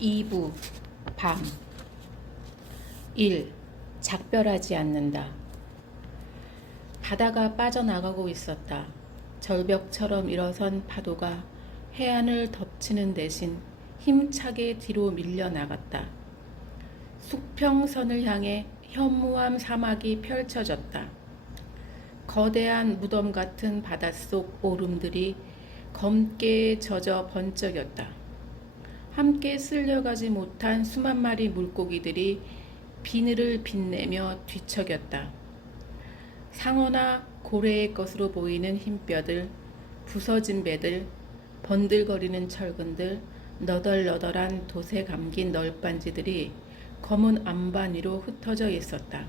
2부 밤 1. 작별하지 않는다. 바다가 빠져나가고 있었다. 절벽처럼 일어선 파도가 해안을 덮치는 대신 힘차게 뒤로 밀려나갔다. 수평선을 향해 현무암 사막이 펼쳐졌다. 거대한 무덤 같은 바닷속 오름들이 검게 젖어 번쩍였다. 함께 쓸려가지 못한 수만 마리 물고기들이 비늘을 빛내며 뒤척였다. 상어나 고래의 것으로 보이는 흰뼈들, 부서진 배들, 번들거리는 철근들, 너덜너덜한 돛에 감긴 널빤지들이 검은 암반 위로 흩어져 있었다.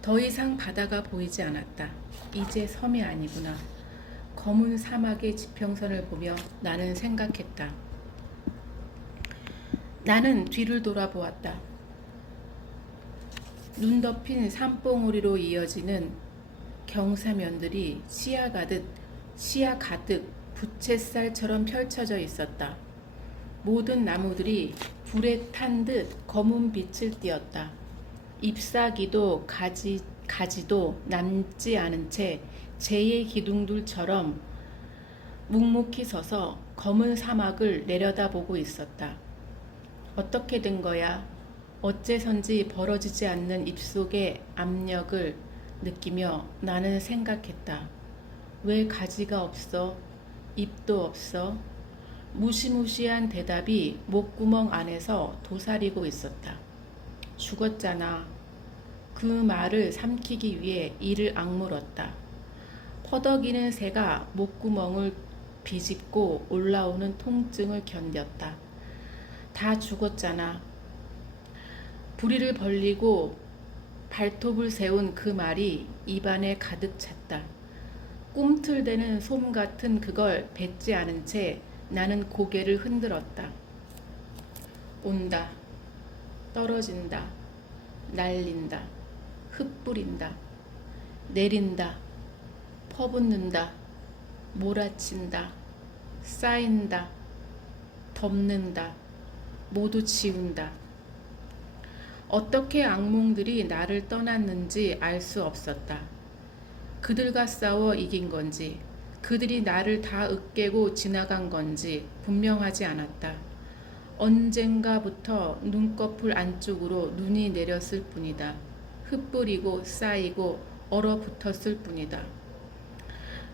더 이상 바다가 보이지 않았다. 이제 섬이 아니구나. 검은 사막의 지평선을 보며 나는 생각했다. 나는 뒤를 돌아보았다. 눈 덮인 산봉우리로 이어지는 경사면들이 시야 가득 부채살처럼 펼쳐져 있었다. 모든 나무들이 불에 탄 듯 검은 빛을 띠었다. 잎사귀도 가지도 남지 않은 채 재의 기둥들처럼 묵묵히 서서 검은 사막을 내려다보고 있었다. 어떻게 된 거야? 어째선지 벌어지지 않는 입속의 압력을 느끼며 나는 생각했다. 왜 가지가 없어? 잎도 없어? 무시무시한 대답이 목구멍 안에서 도사리고 있었다. 죽었잖아. 그 말을 삼키기 위해 이를 악물었다. 퍼덕이는 새가 목구멍을 비집고 올라오는 통증을 견뎠다. 다 죽었잖아. 부리를 벌리고 발톱을 세운 그 말이 입안에 가득 찼다. 꿈틀대는 솜 같은 그걸 뱉지 않은 채 나는 고개를 흔들었다. 온다. 떨어진다. 날린다. 흩뿌린다. 내린다. 퍼붓는다. 몰아친다. 쌓인다. 덮는다. 모두 지운다. 어떻게 악몽들이 나를 떠났는지 알 수 없었다. 그들과 싸워 이긴 건지, 그들이 나를 다 으깨고 지나간 건지 분명하지 않았다. 언젠가부터 눈꺼풀 안쪽으로 눈이 내렸을 뿐이다. 흩뿌리고 쌓이고 얼어붙었을 뿐이다.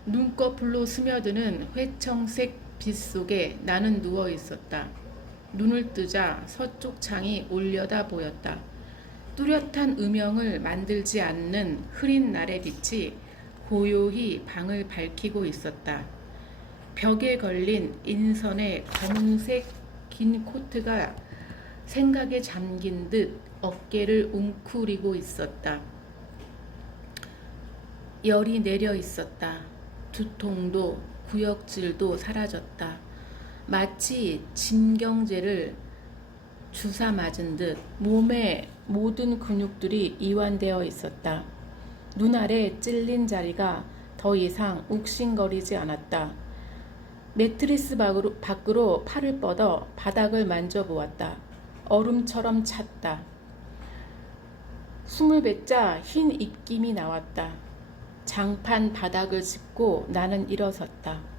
눈꺼풀로 스며드는 회청색 빛 속에 나는 누워 있었다. 눈을 뜨자 서쪽 창이 올려다 보였다. 뚜렷한 음영을 만들지 않는 흐린 날의 빛이 고요히 방을 밝히고 있었다. 벽에 걸린 인선의 검은색 긴 코트가 생각에 잠긴 듯 어깨를 웅크리고 있었다. 열이 내려 있었다. 두통도 구역질도 사라졌다. 마치 진경제를 주사 맞은 듯 몸의 모든 근육들이 이완되어 있었다. 눈 아래 찔린 자리가 더 이상 욱신거리지 않았다. 매트리스 밖으로 팔을 뻗어 바닥을 만져보았다. 얼음처럼 찼다. 숨을 뱉자 흰 입김이 나왔다. 장판 바닥을 짚고 나는 일어섰다.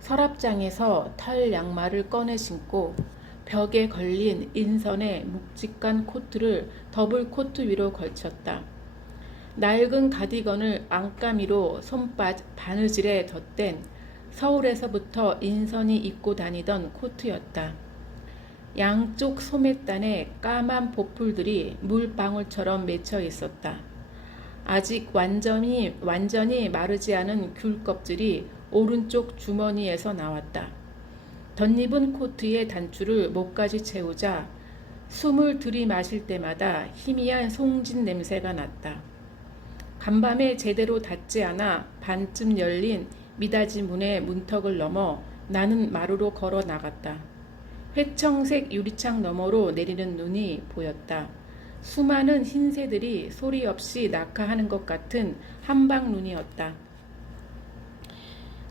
서랍장에서 털 양말을 꺼내 신고 벽에 걸린 인선의 묵직한 코트를 더블 코트 위로 걸쳤다. 낡은 가디건을 안까미로 바느질에 덧댄 서울에서부터 인선이 입고 다니던 코트였다. 양쪽 소매단에 까만 보풀들이 물방울처럼 맺혀 있었다. 아직 완전히 마르지 않은 귤 껍질이 오른쪽 주머니에서 나왔다. 덧입은 코트의 단추를 목까지 채우자 숨을 들이마실 때마다 희미한 송진 냄새가 났다. 간밤에 제대로 닫지 않아 반쯤 열린 미닫이 문의 문턱을 넘어 나는 마루로 걸어 나갔다. 회청색 유리창 너머로 내리는 눈이 보였다. 수많은 흰새들이 소리 없이 낙하하는 것 같은 한방 눈이었다.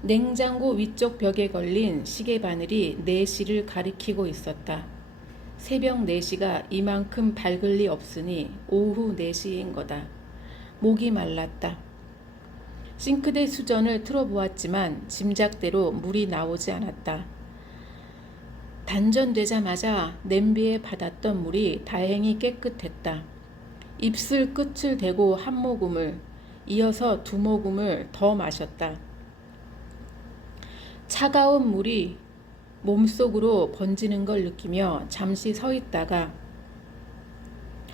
냉장고 위쪽 벽에 걸린 시계 바늘이 4시를 가리키고 있었다. 새벽 4시가 이만큼 밝을 리 없으니 오후 4시인 거다. 목이 말랐다. 싱크대 수전을 틀어보았지만 짐작대로 물이 나오지 않았다. 단전되자마자 냄비에 받았던 물이 다행히 깨끗했다. 입술 끝을 대고 한 모금을, 이어서 2모금을 더 마셨다. 차가운 물이 몸속으로 번지는 걸 느끼며 잠시 서 있다가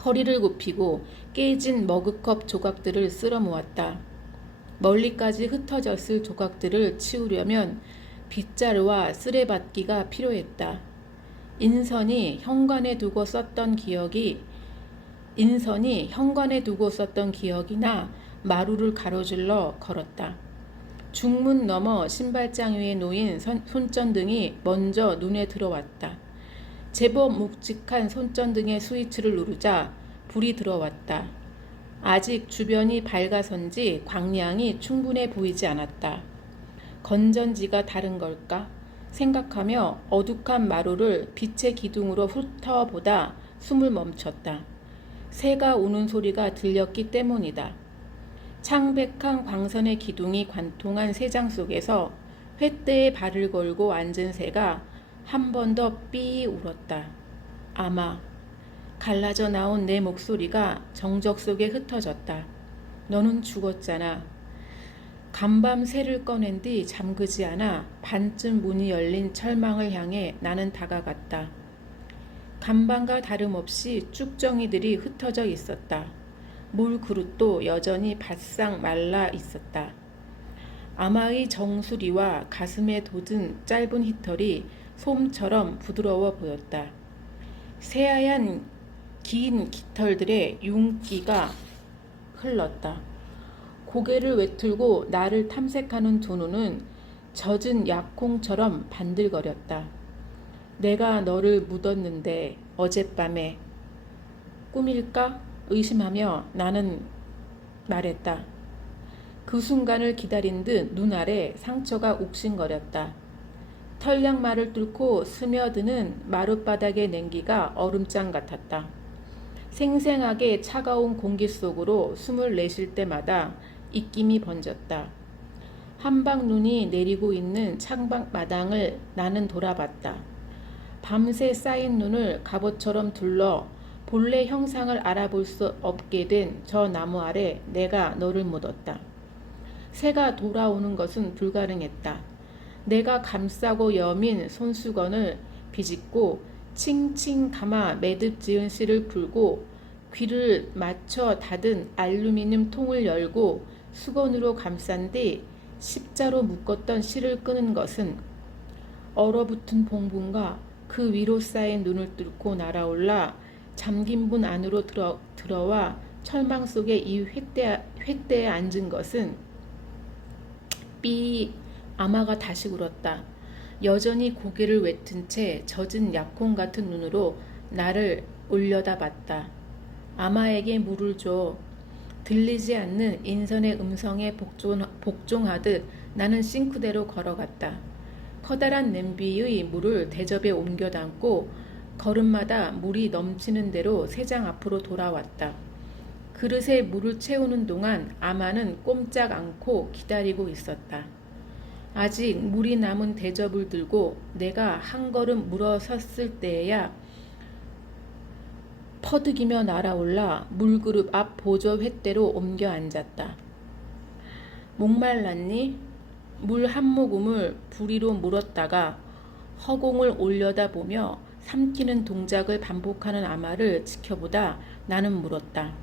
허리를 굽히고 깨진 머그컵 조각들을 쓸어 모았다. 멀리까지 흩어졌을 조각들을 치우려면 빗자루와 쓰레받기가 필요했다. 인선이 현관에 두고 썼던 기억이나 마루를 가로질러 걸었다. 중문 너머 신발장 위에 놓인 손전등이 먼저 눈에 들어왔다. 제법 묵직한 손전등의 스위치를 누르자 불이 들어왔다. 아직 주변이 밝아선지 광량이 충분해 보이지 않았다. 건전지가 다른 걸까? 생각하며 어둑한 마루를 빛의 기둥으로 훑어보다 숨을 멈췄다. 새가 우는 소리가 들렸기 때문이다. 창백한 광선의 기둥이 관통한 새장 속에서 횃대에 발을 걸고 앉은 새가 한 번 더 삐 울었다. 아마. 갈라져 나온 내 목소리가 정적 속에 흩어졌다. 너는 죽었잖아. 간밤 새를 꺼낸 뒤 잠그지 않아 반쯤 문이 열린 철망을 향해 나는 다가갔다. 간밤과 다름없이 쭉정이들이 흩어져 있었다. 물 그릇도 여전히 바싹 말라 있었다. 아마의 정수리와 가슴에 돋은 짧은 깃털이 솜처럼 부드러워 보였다. 새하얀 긴 깃털들의 윤기가 흘렀다. 고개를 외틀고 나를 탐색하는 2눈은 젖은 약콩처럼 반들거렸다. 내가 너를 묻었는데 어젯밤에 꿈일까? 의심하며 나는 말했다. 그 순간을 기다린 듯 눈 아래 상처가 욱신거렸다. 털양말을 뚫고 스며드는 마룻바닥의 냉기가 얼음장 같았다. 생생하게 차가운 공기 속으로 숨을 내쉴 때마다 입김이 번졌다. 한방 눈이 내리고 있는 창밖 마당을 나는 돌아봤다. 밤새 쌓인 눈을 갑옷처럼 둘러 본래 형상을 알아볼 수 없게 된 저 나무 아래 내가 너를 묻었다. 새가 돌아오는 것은 불가능했다. 내가 감싸고 여민 손수건을 비집고 칭칭 감아 매듭 지은 실을 풀고 귀를 맞춰 닫은 알루미늄 통을 열고 수건으로 감싼 뒤 십자로 묶었던 실을 끄는 것은 얼어붙은 봉분과 그 위로 쌓인 눈을 뚫고 날아올라 잠긴 문 안으로 들어와 철망 속에 이 횃대에 앉은 것은 삐. 아마가 다시 울었다. 여전히 고개를 외튼 채 젖은 약콩 같은 눈으로 나를 올려다봤다. 아마에게 물을 줘. 들리지 않는 인선의 음성에 복종하듯 나는 싱크대로 걸어갔다. 커다란 냄비의 물을 대접에 옮겨 담고 걸음마다 물이 넘치는 대로 새장 앞으로 돌아왔다. 그릇에 물을 채우는 동안 아마는 꼼짝 않고 기다리고 있었다. 아직 물이 남은 대접을 들고 내가 한 걸음 물어섰을 때에야 퍼득이며 날아올라 물그릇 앞 보조 횃대로 옮겨 앉았다. 목말랐니? 물 한 모금을 부리로 물었다가 허공을 올려다보며 삼키는 동작을 반복하는 아마를 지켜보다 나는 물었다.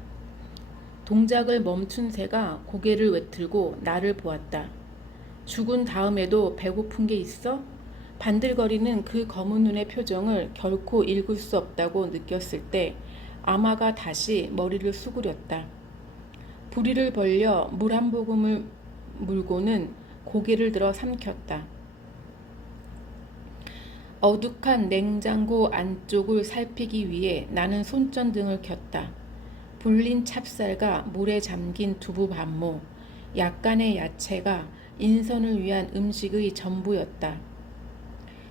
동작을 멈춘 새가 고개를 외틀고 나를 보았다. 죽은 다음에도 배고픈 게 있어? 반들거리는 그 검은 눈의 표정을 결코 읽을 수 없다고 느꼈을 때 아마가 다시 머리를 수그렸다. 부리를 벌려 물 한 모금을 물고는 고개를 들어 삼켰다. 어둑한 냉장고 안쪽을 살피기 위해 나는 손전등을 켰다. 불린 찹쌀과 물에 잠긴 두부 반모, 약간의 야채가 인선을 위한 음식의 전부였다.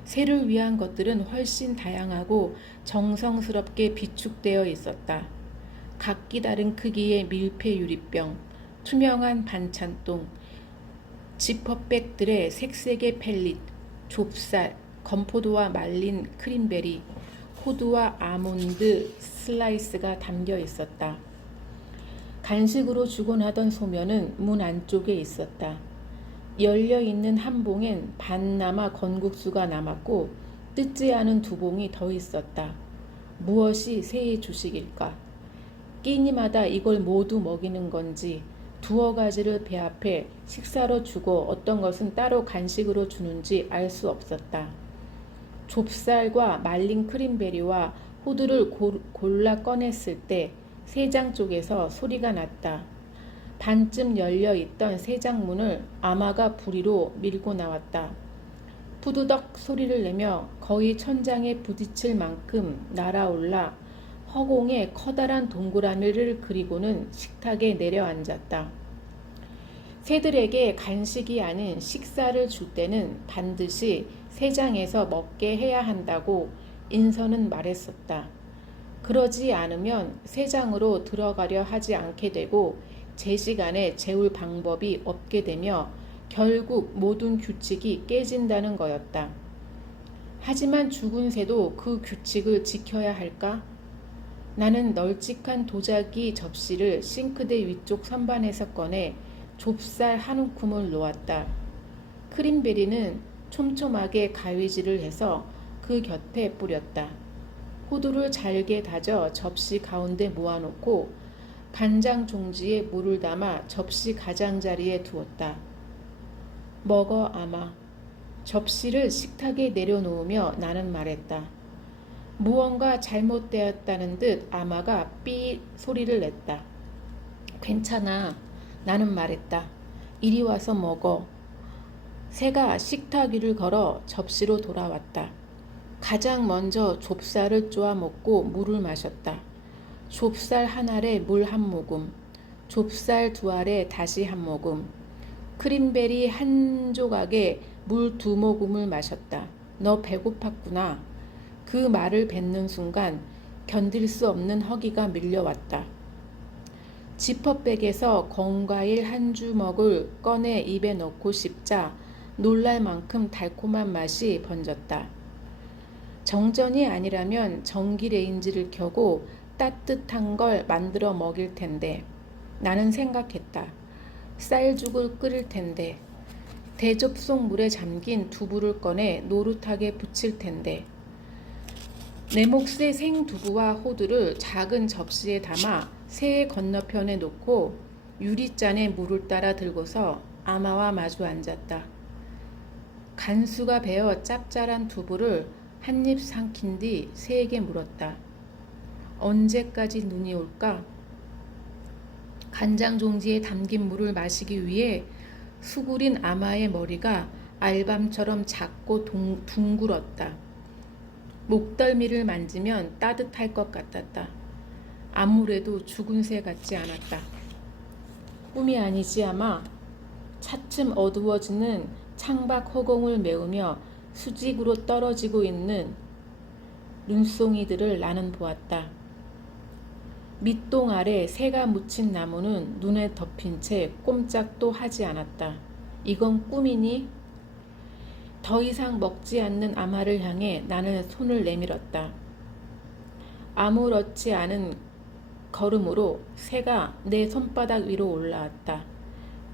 새를 위한 것들은 훨씬 다양하고 정성스럽게 비축되어 있었다. 각기 다른 크기의 밀폐 유리병, 투명한 반찬통, 지퍼백들의 색색의 펠릿, 좁쌀, 건포도와 말린 크림베리, 호두와 아몬드 슬라이스가 담겨 있었다. 간식으로 주곤 하던 소면은 문 안쪽에 있었다. 열려있는 한 봉엔 반남아 건국수가 남았고 뜯지 않은 두 봉이 더 있었다. 무엇이 새의 주식일까? 끼니마다 이걸 모두 먹이는 건지 두어 가지를 배 앞에 식사로 주고 어떤 것은 따로 간식으로 주는지 알 수 없었다. 좁쌀과 말린 크림베리와 호두를 골라 꺼냈을 때 세장 쪽에서 소리가 났다. 반쯤 열려있던 세장 문을 아마가 부리로 밀고 나왔다. 푸드덕 소리를 내며 거의 천장에 부딪힐 만큼 날아올라 허공에 커다란 동그라미를 그리고는 식탁에 내려앉았다. 새들에게 간식이 아닌 식사를 줄 때는 반드시 새장에서 먹게 해야 한다고 인선은 말했었다. 그러지 않으면 새장으로 들어가려 하지 않게 되고 제 시간에 재울 방법이 없게 되며 결국 모든 규칙이 깨진다는 거였다. 하지만 죽은 새도 그 규칙을 지켜야 할까? 나는 널찍한 도자기 접시를 싱크대 위쪽 선반에서 꺼내 좁쌀 한 움큼을 놓았다. 크림베리는 촘촘하게 가위질을 해서 그 곁에 뿌렸다. 호두를 잘게 다져 접시 가운데 모아놓고 간장 종지에 물을 담아 접시 가장자리에 두었다. 먹어 아마. 접시를 식탁에 내려놓으며 나는 말했다. 무언가 잘못되었다는 듯 아마가 삐 소리를 냈다. 괜찮아. 나는 말했다. 이리 와서 먹어. 새가 식탁 위를 걸어 접시로 돌아왔다. 가장 먼저 좁쌀을 쪼아 먹고 물을 마셨다. 좁쌀 한 알에 물 한 모금, 좁쌀 두 알에 다시 한 모금, 크림베리 한 조각에 물 두 모금을 마셨다. 너 배고팠구나. 그 말을 뱉는 순간 견딜 수 없는 허기가 밀려왔다. 지퍼백에서 건과일 한 주먹을 꺼내 입에 넣고 씹자 놀랄 만큼 달콤한 맛이 번졌다. 정전이 아니라면 전기레인지를 켜고 따뜻한 걸 만들어 먹일 텐데. 나는 생각했다. 쌀죽을 끓일 텐데. 대접 속 물에 잠긴 두부를 꺼내 노릇하게 부칠 텐데. 내 몫의 생두부와 호두를 작은 접시에 담아 새의 건너편에 놓고 유리잔에 물을 따라 들고서 아마와 마주 앉았다. 간수가 베어 짭짤한 두부를 한 입 삼킨 뒤 새에게 물었다. 언제까지 눈이 올까? 간장 종지에 담긴 물을 마시기 위해 수구린 아마의 머리가 알밤처럼 작고 둥글었다. 목덜미를 만지면 따뜻할 것 같았다. 아무래도 죽은 새 같지 않았다. 꿈이 아니지 아마. 차츰 어두워지는 창밖 허공을 메우며 수직으로 떨어지고 있는 눈송이들을 나는 보았다. 밑동 아래 새가 묻힌 나무는 눈에 덮인 채 꼼짝도 하지 않았다. 이건 꿈이니? 더 이상 먹지 않는 아마를 향해 나는 손을 내밀었다. 아무렇지 않은 걸음으로 새가 내 손바닥 위로 올라왔다.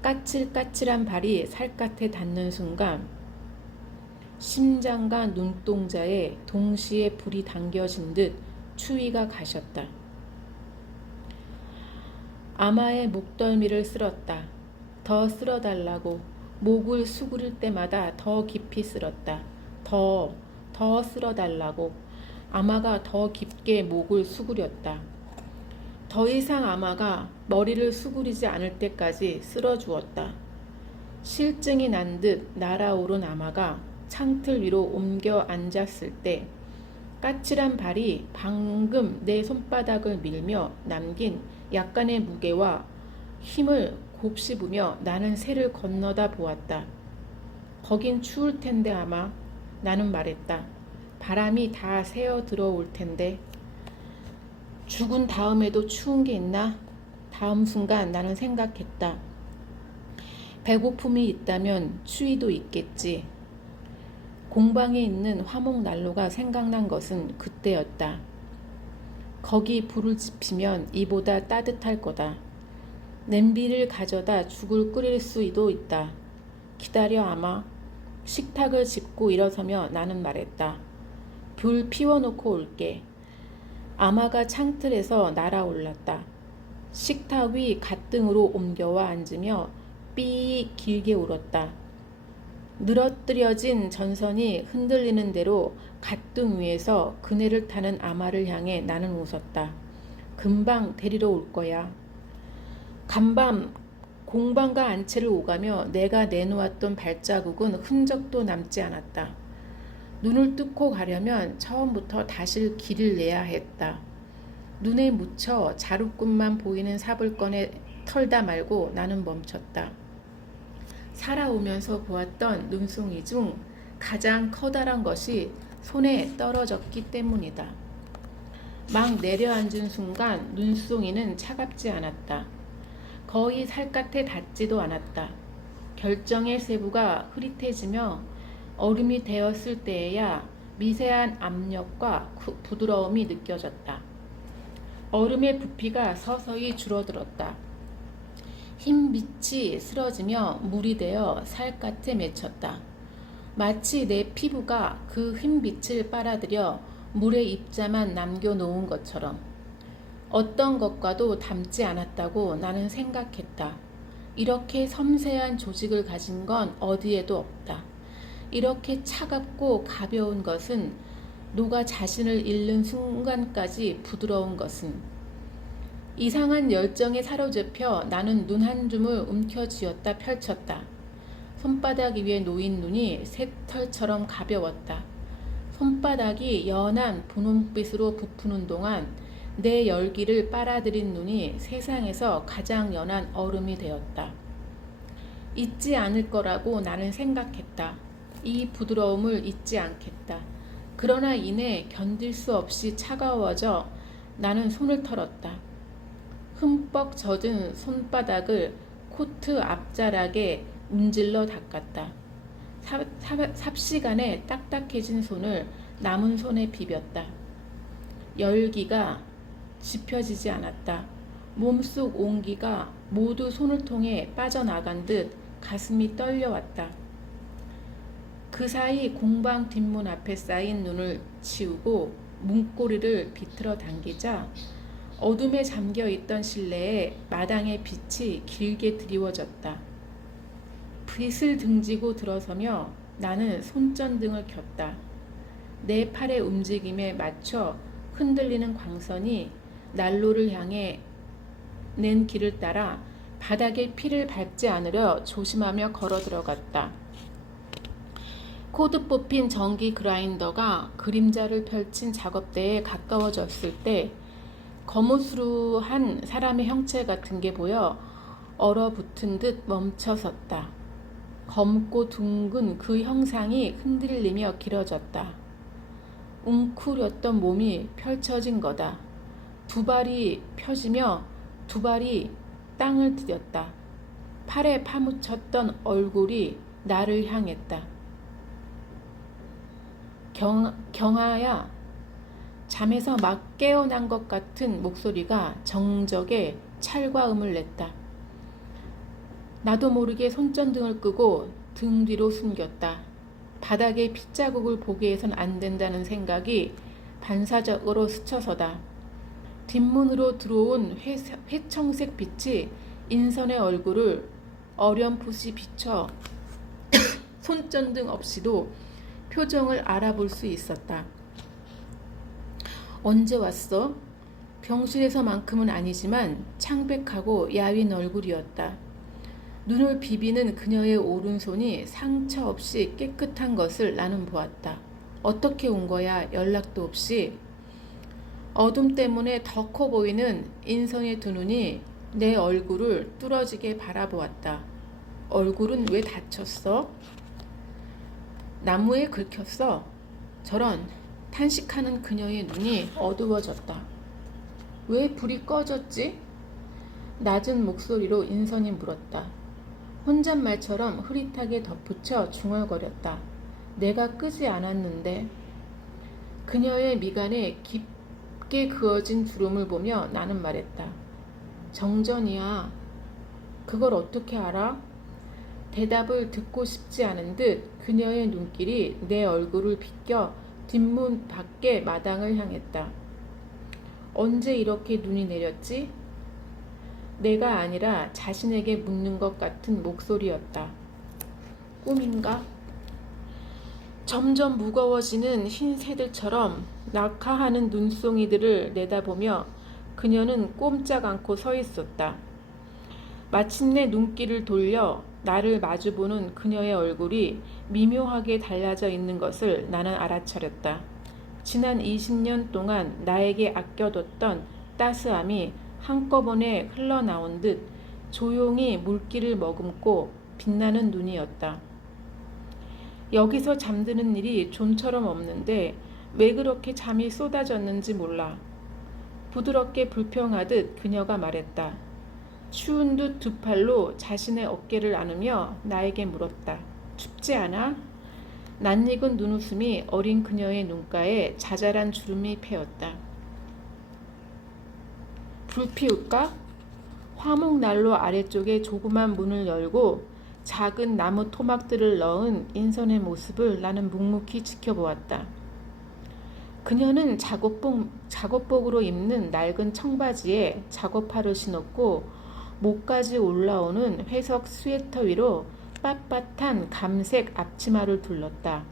까칠까칠한 발이 살갗에 닿는 순간 심장과 눈동자에 동시에 불이 당겨진 듯 추위가 가셨다. 아마의 목덜미를 쓸었다. 더 쓸어달라고. 목을 수그릴 때마다 더 깊이 쓸었다. 더 쓸어달라고. 아마가 더 깊게 목을 수그렸다. 더 이상 아마가 머리를 수그리지 않을 때까지 쓸어주었다. 실증이 난 듯 날아오른 아마가 창틀 위로 옮겨 앉았을 때 까칠한 발이 방금 내 손바닥을 밀며 남긴 약간의 무게와 힘을 곱씹으며 나는 새를 건너다 보았다. 거긴 추울 텐데 아마. 나는 말했다. 바람이 다 새어 들어올 텐데. 죽은 다음에도 추운 게 있나? 다음 순간 나는 생각했다. 배고픔이 있다면 추위도 있겠지. 공방에 있는 화목난로가 생각난 것은 그때였다. 거기 불을 지피면 이보다 따뜻할 거다. 냄비를 가져다 죽을 끓일 수도 있다. 기다려 아마. 식탁을 짚고 일어서며 나는 말했다. 불 피워놓고 올게. 아마가 창틀에서 날아올랐다. 식탁 위 갓등으로 옮겨와 앉으며 삐 길게 울었다. 늘어뜨려진 전선이 흔들리는 대로 갓등 위에서 그네를 타는 아마를 향해 나는 웃었다. 금방 데리러 올 거야. 간밤 공방과 안채를 오가며 내가 내놓았던 발자국은 흔적도 남지 않았다. 눈을 뚫고 가려면 처음부터 다시 길을 내야 했다. 눈에 묻혀 자루끝만 보이는 삽을 꺼내 털다 말고 나는 멈췄다. 살아오면서 보았던 눈송이 중 가장 커다란 것이 손에 떨어졌기 때문이다. 막 내려앉은 순간 눈송이는 차갑지 않았다. 거의 살갗에 닿지도 않았다. 결정의 세부가 흐릿해지며 얼음이 되었을 때에야 미세한 압력과 부드러움이 느껴졌다. 얼음의 부피가 서서히 줄어들었다. 흰 빛이 쓰러지며 물이 되어 살갗에 맺혔다. 마치 내 피부가 그 흰 빛을 빨아들여 물의 입자만 남겨놓은 것처럼 어떤 것과도 닮지 않았다고 나는 생각했다. 이렇게 섬세한 조직을 가진 건 어디에도 없다. 이렇게 차갑고 가벼운 것은 누가 자신을 잃는 순간까지 부드러운 것은 이상한 열정에 사로잡혀 나는 눈 한 줌을 움켜쥐었다 펼쳤다. 손바닥 위에 놓인 눈이 새털처럼 가벼웠다. 손바닥이 연한 분홍빛으로 부푸는 동안 내 열기를 빨아들인 눈이 세상에서 가장 연한 얼음이 되었다. 잊지 않을 거라고 나는 생각했다. 이 부드러움을 잊지 않겠다. 그러나 이내 견딜 수 없이 차가워져 나는 손을 털었다. 흠뻑 젖은 손바닥을 코트 앞자락에 문질러 닦았다. 삽시간에 딱딱해진 손을 남은 손에 비볐다. 열기가 지펴지지 않았다. 몸속 온기가 모두 손을 통해 빠져나간 듯 가슴이 떨려왔다. 그 사이 공방 뒷문 앞에 쌓인 눈을 치우고 문고리를 비틀어 당기자 어둠에 잠겨있던 실내에 마당의 빛이 길게 드리워졌다. 빛을 등지고 들어서며 나는 손전등을 켰다. 내 팔의 움직임에 맞춰 흔들리는 광선이 난로를 향해 낸 길을 따라 바닥에 피를 밟지 않으려 조심하며 걸어 들어갔다. 코드 뽑힌 전기 그라인더가 그림자를 펼친 작업대에 가까워졌을 때 거무스루한 사람의 형체 같은 게 보여 얼어붙은 듯 멈춰섰다. 검고 둥근 그 형상이 흔들리며 길어졌다. 웅크렸던 몸이 펼쳐진 거다. 두 발이 펴지며 두 발이 땅을 디뎠다. 팔에 파묻혔던 얼굴이 나를 향했다. 경아야. 잠에서 막 깨어난 것 같은 목소리가 정적에 찰과음을 냈다. 나도 모르게 손전등을 끄고 등 뒤로 숨겼다. 바닥에 핏자국을 보게 해선 안 된다는 생각이 반사적으로 스쳐서다. 뒷문으로 들어온 회청색 빛이 인선의 얼굴을 어렴풋이 비춰 손전등 없이도 표정을 알아볼 수 있었다. 언제 왔어? 병실에서만큼은 아니지만 창백하고 야윈 얼굴이었다. 눈을 비비는 그녀의 오른손이 상처 없이 깨끗한 것을 나는 보았다. 어떻게 온 거야? 연락도 없이. 어둠 때문에 더 커 보이는 인선의 두 눈이 내 얼굴을 뚫어지게 바라보았다. 얼굴은 왜 다쳤어? 나무에 긁혔어. 저런, 탄식하는 그녀의 눈이 어두워졌다. 왜 불이 꺼졌지? 낮은 목소리로 인선이 물었다. 혼잣말처럼 흐릿하게 덧붙여 중얼거렸다. 내가 끄지 않았는데. 그녀의 미간에 깊게 그어진 주름을 보며 나는 말했다. 정전이야. 그걸 어떻게 알아? 대답을 듣고 싶지 않은 듯 그녀의 눈길이 내 얼굴을 비껴 뒷문 밖의 마당을 향했다. 언제 이렇게 눈이 내렸지? 내가 아니라 자신에게 묻는 것 같은 목소리였다. 꿈인가? 점점 무거워지는 흰 새들처럼 낙하하는 눈송이들을 내다보며 그녀는 꼼짝 않고 서 있었다. 마침내 눈길을 돌려 나를 마주보는 그녀의 얼굴이 미묘하게 달라져 있는 것을 나는 알아차렸다. 지난 20년 동안 나에게 아껴뒀던 따스함이 한꺼번에 흘러나온 듯 조용히 물기를 머금고 빛나는 눈이었다. 여기서 잠드는 일이 좀처럼 없는데 왜 그렇게 잠이 쏟아졌는지 몰라. 부드럽게 불평하듯 그녀가 말했다. 추운 듯 두 팔로 자신의 어깨를 안으며 나에게 물었다. 춥지 않아? 낯익은 눈웃음이 어린 그녀의 눈가에 자잘한 주름이 패였다. 불 피울까? 화목난로 아래쪽에 조그만 문을 열고 작은 나무 토막들을 넣은 인선의 모습을 나는 묵묵히 지켜보았다. 그녀는 작업복으로 입는 낡은 청바지에 작업화를 신었고 목까지 올라오는 회색 스웨터 위로 빳빳한 감색 앞치마를 둘렀다.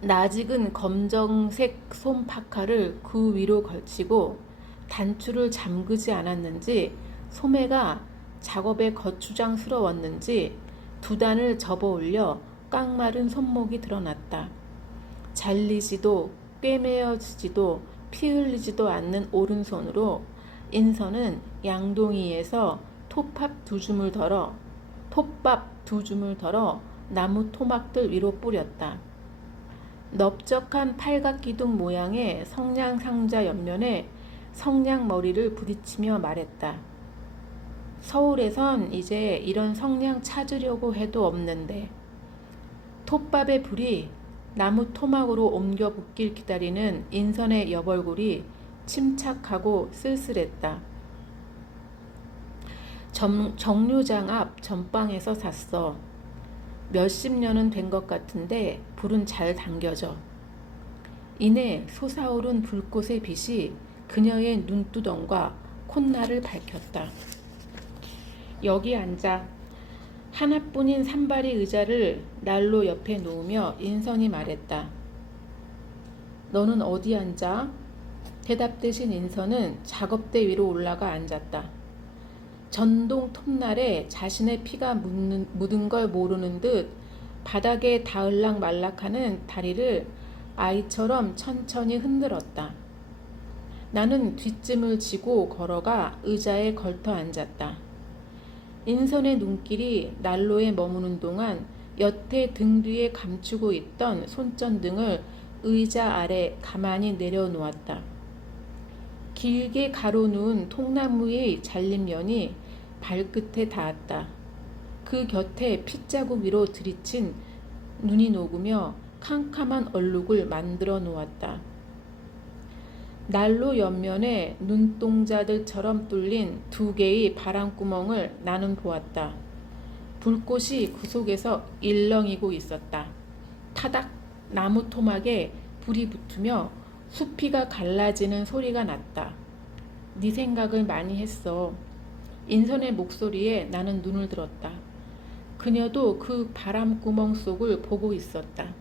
낯익은 검정색 솜 파카를 그 위로 걸치고 단추를 잠그지 않았는지 소매가 작업에 거추장스러웠는지 두 단을 접어 올려 깡마른 손목이 드러났다. 잘리지도 꿰매어지지도 피 흘리지도 않는 오른손으로 인선은 양동이에서 톱밥 두 줌을 덜어 나무 토막들 위로 뿌렸다. 넓적한 팔각기둥 모양의 성냥 상자 옆면에 성냥 머리를 부딪히며 말했다. 서울에선 이제 이런 성냥 찾으려고 해도 없는데. 톱밥의 불이 나무 토막으로 옮겨 붙길 기다리는 인선의 옆얼굴이 침착하고 쓸쓸했다. 정류장 앞 전방에서 샀어. 몇십 년은 된 것 같은데 불은 잘 당겨져. 이내 솟아오른 불꽃의 빛이 그녀의 눈두덩과 콧날을 밝혔다. 여기 앉아. 하나뿐인 산발이 의자를 난로 옆에 놓으며 인선이 말했다. 너는 어디 앉아? 대답 대신 인선은 작업대 위로 올라가 앉았다. 전동 톱날에 자신의 피가 묻은 걸 모르는 듯 바닥에 닿을락 말락하는 다리를 아이처럼 천천히 흔들었다. 나는 뒷짐을 지고 걸어가 의자에 걸터 앉았다. 인선의 눈길이 난로에 머무는 동안 여태 등 뒤에 감추고 있던 손전등을 의자 아래 가만히 내려놓았다. 길게 가로누운 통나무의 잘림면이 발끝에 닿았다. 그 곁에 핏자국 위로 들이친 눈이 녹으며 캄캄한 얼룩을 만들어 놓았다. 난로 옆면에 눈동자들처럼 뚫린 두 개의 바람구멍을 나는 보았다. 불꽃이 그 속에서 일렁이고 있었다. 타닥 나무 토막에 불이 붙으며 수피가 갈라지는 소리가 났다. 네 생각을 많이 했어. 인선의 목소리에 나는 눈을 들었다. 그녀도 그 바람구멍 속을 보고 있었다.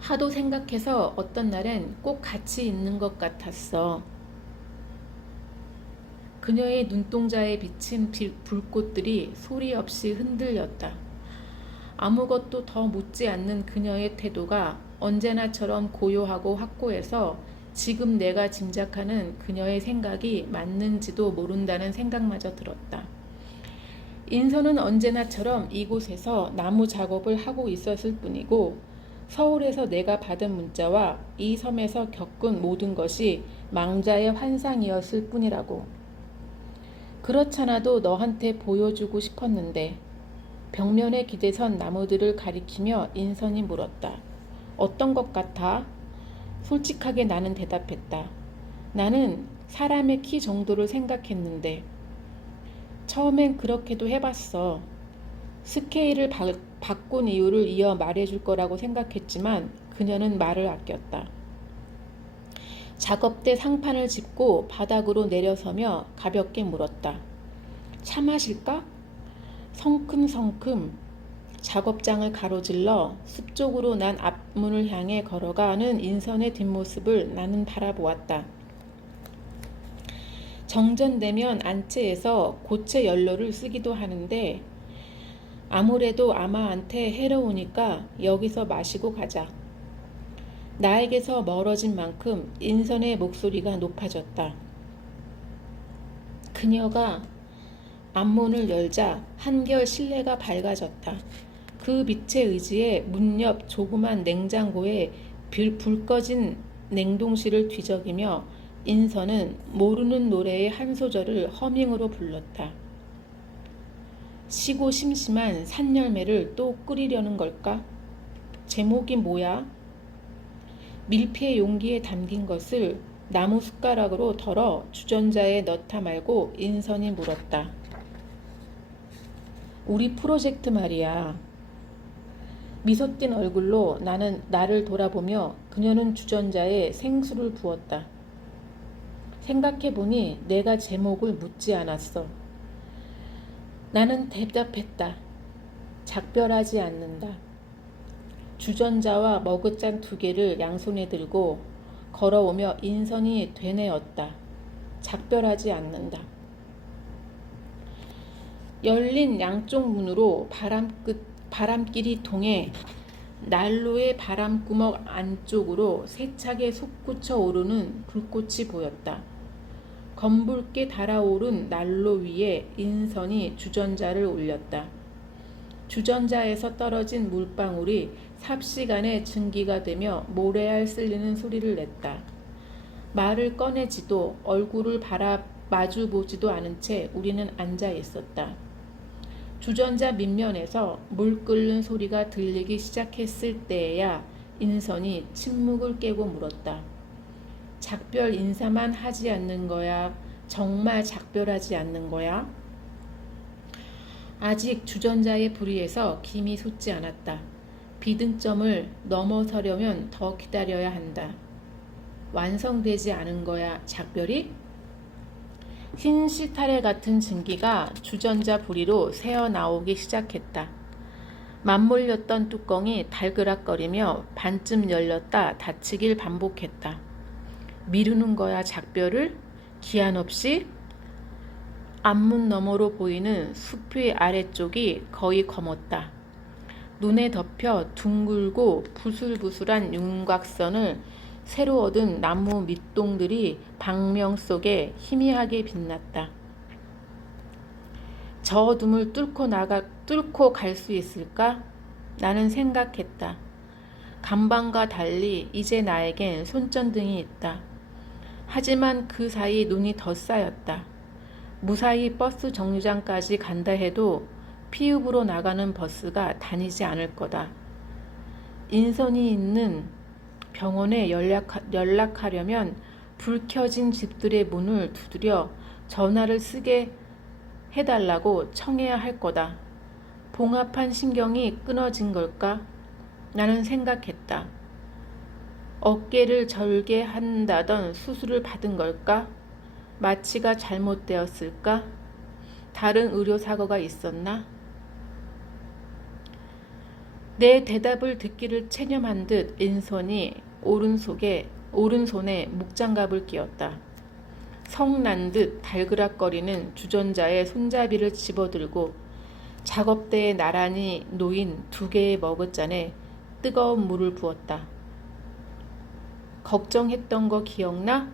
하도 생각해서 어떤 날엔 꼭 같이 있는 것 같았어. 그녀의 눈동자에 비친 불꽃들이 소리 없이 흔들렸다. 아무것도 더 묻지 않는 그녀의 태도가 언제나처럼 고요하고 확고해서 지금 내가 짐작하는 그녀의 생각이 맞는지도 모른다는 생각마저 들었다. 인선은 언제나처럼 이곳에서 나무 작업을 하고 있었을 뿐이고 서울에서 내가 받은 문자와 이 섬에서 겪은 모든 것이 망자의 환상이었을 뿐이라고. 그렇잖아도 너한테 보여주고 싶었는데. 벽면에 기대선 나무들을 가리키며 인선이 물었다. 어떤 것 같아? 솔직하게 나는 대답했다. 나는 사람의 키 정도를 생각했는데. 처음엔 그렇게도 해봤어. 스케일을 바꾼 이유를 이어 말해줄 거라고 생각했지만 그녀는 말을 아꼈다. 작업대 상판을 짚고 바닥으로 내려서며 가볍게 물었다. 차 마실까? 성큼성큼 작업장을 가로질러 숲 쪽으로 난 앞문을 향해 걸어가는 인선의 뒷모습을 나는 바라보았다. 정전되면 안채에서 고체 연료를 쓰기도 하는데 아무래도 아마한테 해로우니까 여기서 마시고 가자. 나에게서 멀어진 만큼 인선의 목소리가 높아졌다. 그녀가 앞문을 열자 한결 실내가 밝아졌다. 그 빛에 의지해 문 옆 조그만 냉장고에 불 꺼진 냉동실을 뒤적이며 인선은 모르는 노래의 한 소절을 허밍으로 불렀다. 시고 심심한 산열매를 또 끓이려는 걸까? 제목이 뭐야? 밀폐 용기에 담긴 것을 나무 숟가락으로 덜어 주전자에 넣다 말고 인선이 물었다. 우리 프로젝트 말이야. 미소 띤 얼굴로 나를 돌아보며 그녀는 주전자에 생수를 부었다. 생각해보니 내가 제목을 묻지 않았어. 나는 대답했다. 작별하지 않는다. 주전자와 머그잔 2개를 양손에 들고 걸어오며 인선이 되뇌었다. 작별하지 않는다. 열린 양쪽 문으로 바람길이 통해 난로의 바람구멍 안쪽으로 세차게 솟구쳐 오르는 불꽃이 보였다. 검붉게 달아오른 난로 위에 인선이 주전자를 올렸다. 주전자에서 떨어진 물방울이 삽시간에 증기가 되며 모래알 쓸리는 소리를 냈다. 말을 꺼내지도 얼굴을 마주보지도 않은 채 우리는 앉아 있었다. 주전자 밑면에서 물 끓는 소리가 들리기 시작했을 때에야 인선이 침묵을 깨고 물었다. 작별 인사만 하지 않는 거야? 정말 작별하지 않는 거야? 아직 주전자의 불의에서 김이 솟지 않았다. 비등점을 넘어서려면 더 기다려야 한다. 완성되지 않은 거야, 작별이? 흰 실타래 같은 증기가 주전자 부리로 새어 나오기 시작했다. 맞물렸던 뚜껑이 달그락거리며 반쯤 열렸다 닫히길 반복했다. 미루는 거야, 작별을? 기한 없이? 앞문 너머로 보이는 숲의 아래쪽이 거의 검었다. 눈에 덮여 둥글고 부슬부슬한 윤곽선을 새로 얻은 나무 밑동들이 방명 속에 희미하게 빛났다. 저 어둠을 뚫고 갈 수 있을까? 나는 생각했다. 간방과 달리 이제 나에겐 손전등이 있다. 하지만 그 사이 눈이 더 쌓였다. 무사히 버스 정류장까지 간다 해도 피읍으로 나가는 버스가 다니지 않을 거다. 인선이 있는 병원에 연락하려면 불 켜진 집들의 문을 두드려 전화를 쓰게 해달라고 청해야 할 거다. 봉합한 신경이 끊어진 걸까? 나는 생각했다. 어깨를 절개한다던 수술을 받은 걸까? 마취가 잘못되었을까? 다른 의료사고가 있었나? 내 대답을 듣기를 체념한 듯 인선이 오른손에 목장갑을 끼웠다. 성난 듯 달그락거리는 주전자에 손잡이를 집어들고 작업대에 나란히 놓인 2개의 머그잔에 뜨거운 물을 부었다. 걱정했던 거 기억나?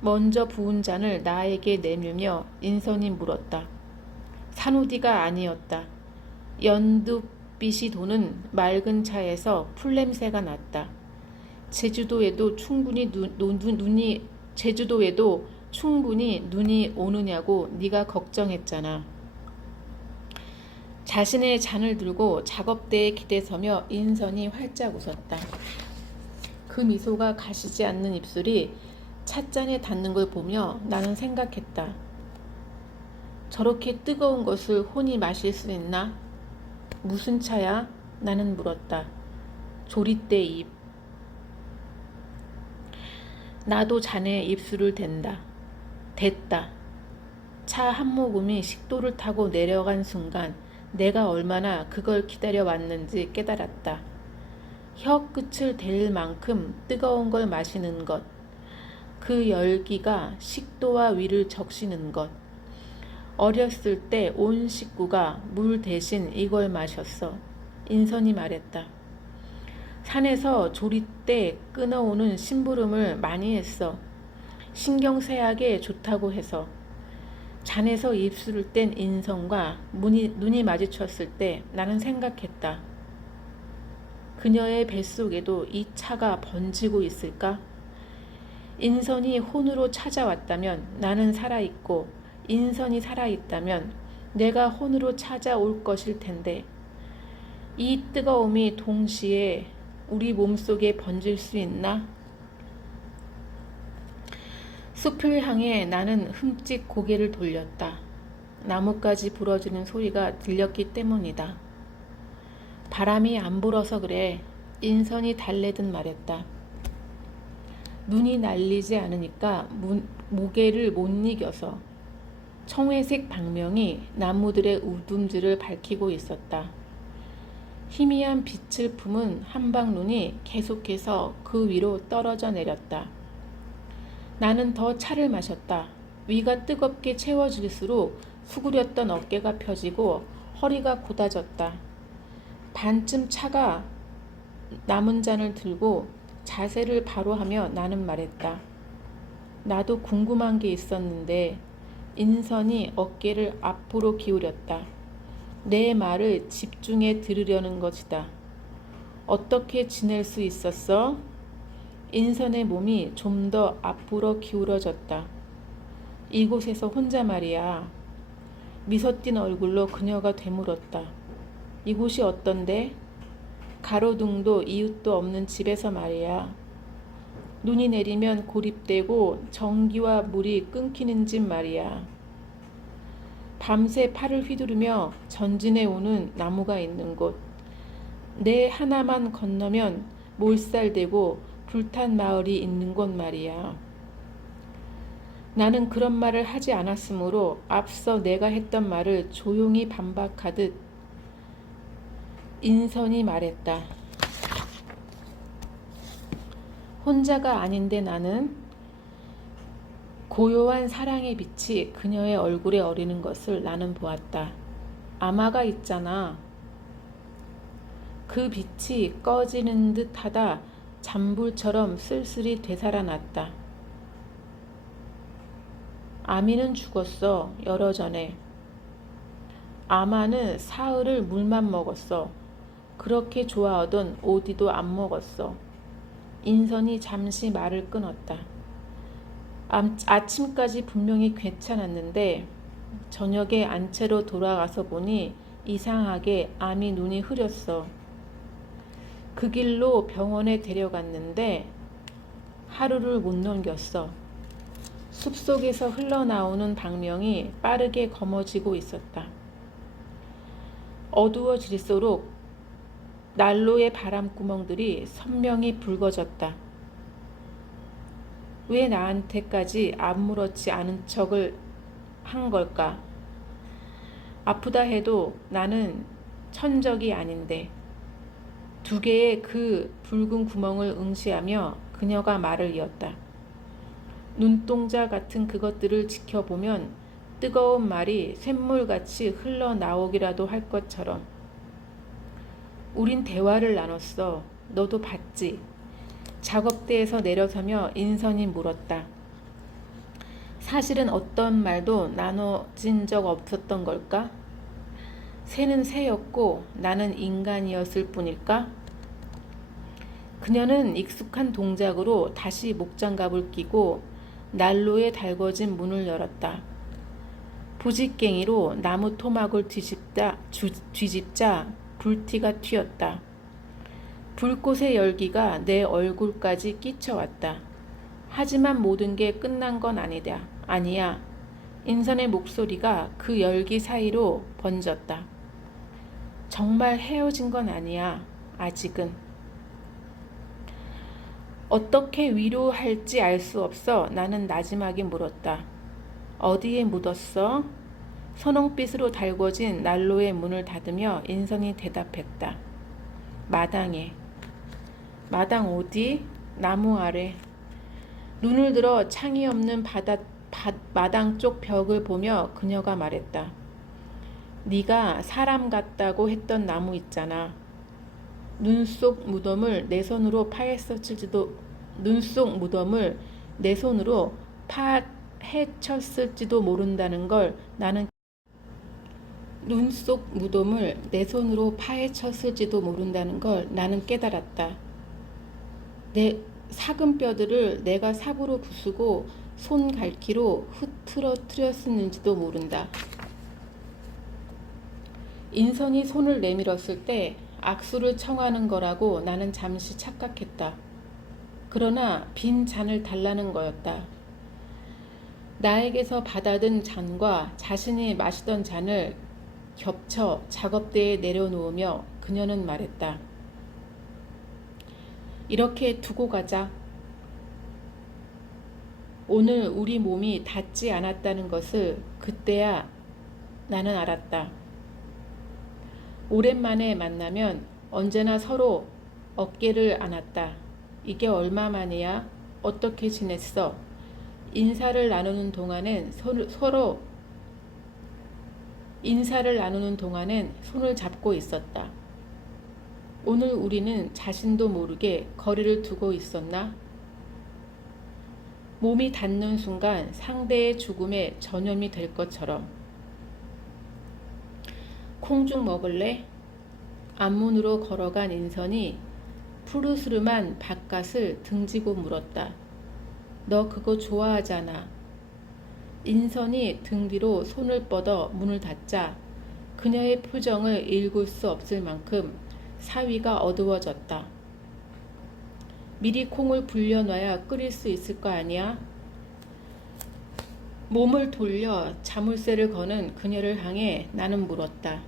먼저 부은 잔을 나에게 내밀며 인선이 물었다. 산후디가 아니었다. 연두빛이 도는 맑은 차에서 풀냄새가 났다. 제주도에도 충분히 눈이 오느냐고 네가 걱정했잖아. 자신의 잔을 들고 작업대에 기대서며 인선이 활짝 웃었다. 그 미소가 가시지 않는 입술이 찻잔에 닿는 걸 보며 나는 생각했다. 저렇게 뜨거운 것을 혼이 마실 수 있나? 무슨 차야? 나는 물었다. 조리대 잎. 나도 잔에 입술을 댔다. 차 한 모금이 식도를 타고 내려간 순간 내가 얼마나 그걸 기다려왔는지 깨달았다. 혀 끝을 댈 만큼 뜨거운 걸 마시는 것. 그 열기가 식도와 위를 적시는 것. 어렸을 때 온 식구가 물 대신 이걸 마셨어. 인선이 말했다. 산에서 조리대 끊어오는 심부름을 많이 했어. 신경쇠약에 좋다고 해서. 잔에서 입술을 뗀 인선과 눈이 마주쳤을 때 나는 생각했다. 그녀의 뱃속에도 이 차가 번지고 있을까? 인선이 혼으로 찾아왔다면 나는 살아있고 인선이 살아있다면 내가 혼으로 찾아올 것일 텐데 이 뜨거움이 동시에 우리 몸속에 번질 수 있나? 숲을 향해 나는 흠찍 고개를 돌렸다. 나뭇가지 부러지는 소리가 들렸기 때문이다. 바람이 안 불어서 그래. 인선이 달래듯 말했다. 눈이 날리지 않으니까 무게를 못 이겨서. 청회색 방명이 나무들의 우둔지를 밝히고 있었다. 희미한 빛을 품은 한방눈이 계속해서 그 위로 떨어져 내렸다. 나는 더 차를 마셨다. 위가 뜨겁게 채워질수록 수그렸던 어깨가 펴지고 허리가 곧아졌다. 반쯤 차가 남은 잔을 들고 자세를 바로 하며 나는 말했다. 나도 궁금한 게 있었는데. 인선이 어깨를 앞으로 기울였다. 내 말을 집중해 들으려는 것이다. 어떻게 지낼 수 있었어? 인선의 몸이 좀 더 앞으로 기울어졌다. 이곳에서 혼자 말이야. 미소 띈 얼굴로 그녀가 되물었다. 이곳이 어떤데? 가로등도 이웃도 없는 집에서 말이야. 눈이 내리면 고립되고 전기와 물이 끊기는 집 말이야. 밤새 팔을 휘두르며 전진해 오는 나무가 있는 곳. 내 하나만 건너면 몰살되고 불탄 마을이 있는 곳 말이야. 나는 그런 말을 하지 않았으므로 앞서 내가 했던 말을 조용히 반박하듯 인선이 말했다. 혼자가 아닌데 나는. 고요한 사랑의 빛이 그녀의 얼굴에 어리는 것을 나는 보았다. 아마가 있잖아. 그 빛이 꺼지는 듯하다 잔불처럼 쓸쓸히 되살아났다. 아미는 죽었어. 여러 전에. 아마는 사흘을 물만 먹었어. 그렇게 좋아하던 오디도 안 먹었어. 인선이 잠시 말을 끊었다. 아침까지 분명히 괜찮았는데 저녁에 안채로 돌아가서 보니 이상하게 암이 눈이 흐렸어. 그 길로 병원에 데려갔는데 하루를 못 넘겼어. 숲속에서 흘러나오는 방명이 빠르게 검어지고 있었다. 어두워질수록 난로의 바람구멍들이 선명히 붉어졌다. 왜 나한테까지 아무렇지 않은 척을 한 걸까? 아프다 해도 나는 천적이 아닌데. 두 개의 그 붉은 구멍을 응시하며 그녀가 말을 이었다. 눈동자 같은 그것들을 지켜보면 뜨거운 말이 샘물같이 흘러나오기라도 할 것처럼. 우린 대화를 나눴어. 너도 봤지? 작업대에서 내려서며 인선이 물었다. 사실은 어떤 말도 나눠진 적 없었던 걸까? 새는 새였고 나는 인간이었을 뿐일까? 그녀는 익숙한 동작으로 다시 목장갑을 끼고 난로에 달궈진 문을 열었다. 부직갱이로 나무 토막을 뒤집자 불티가 튀었다. 불꽃의 열기가 내 얼굴까지 끼쳐왔다. 하지만 모든 게 끝난 건 아니야. 인선의 목소리가 그 열기 사이로 번졌다. 정말 헤어진 건 아니야. 아직은. 어떻게 위로할지 알 수 없어 나는 나지막이 물었다. 어디에 묻었어? 선홍빛으로 달궈진 난로의 문을 닫으며 인선이 대답했다. 마당에. 마당 어디? 나무 아래. 눈을 들어 창이 없는 마당 쪽 벽을 보며 그녀가 말했다. 네가 사람 같다고 했던 나무 있잖아. 눈속 무덤을 내 손으로 파헤쳤을지도 모른다는 걸 나는 깨달았다. 내 사근 뼈들을 내가 삽으로 부수고 손갈퀴로 흐트러뜨렸는지도 모른다. 인선이 손을 내밀었을 때 악수를 청하는 거라고 나는 잠시 착각했다. 그러나 빈 잔을 달라는 거였다. 나에게서 받아든 잔과 자신이 마시던 잔을 겹쳐 작업대에 내려놓으며 그녀는 말했다. 이렇게 두고 가자. 오늘 우리 몸이 닿지 않았다는 것을 그때야 나는 알았다. 오랜만에 만나면 언제나 서로 어깨를 안았다. 이게 얼마만이야? 어떻게 지냈어? 인사를 나누는 동안엔 손을 잡고 있었다. 오늘 우리는 자신도 모르게 거리를 두고 있었나? 몸이 닿는 순간 상대의 죽음에 전염이 될 것처럼. 콩죽 먹을래? 앞문으로 걸어간 인선이 푸르스름한 밭갓을 등지고 물었다. 너 그거 좋아하잖아. 인선이 등 뒤로 손을 뻗어 문을 닫자 그녀의 표정을 읽을 수 없을 만큼 사위가 어두워졌다. 미리 콩을 불려놔야 끓일 수 있을 거 아니야? 몸을 돌려 자물쇠를 거는 그녀를 향해 나는 물었다.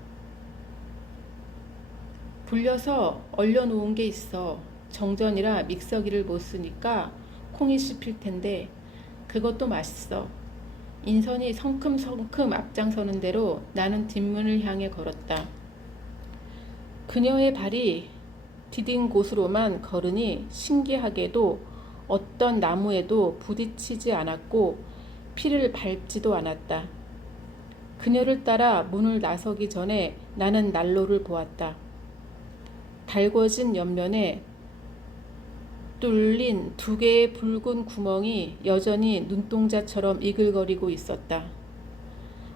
불려서 얼려놓은 게 있어. 정전이라 믹서기를 못 쓰니까 콩이 씹힐 텐데 그것도 맛있어. 인선이 성큼성큼 앞장서는 대로 나는 뒷문을 향해 걸었다. 그녀의 발이 디딘 곳으로만 걸으니 신기하게도 어떤 나무에도 부딪히지 않았고 피를 밟지도 않았다. 그녀를 따라 문을 나서기 전에 나는 난로를 보았다. 달궈진 옆면에 뚫린 2개의 붉은 구멍이 여전히 눈동자처럼 이글거리고 있었다.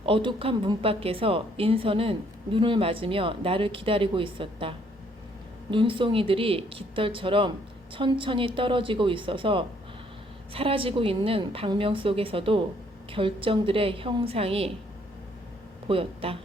어둑한 문 밖에서 인선은 눈을 맞으며 나를 기다리고 있었다. 눈송이들이 깃털처럼 천천히 떨어지고 있어서 사라지고 있는 방명 속에서도 결정들의 형상이 보였다.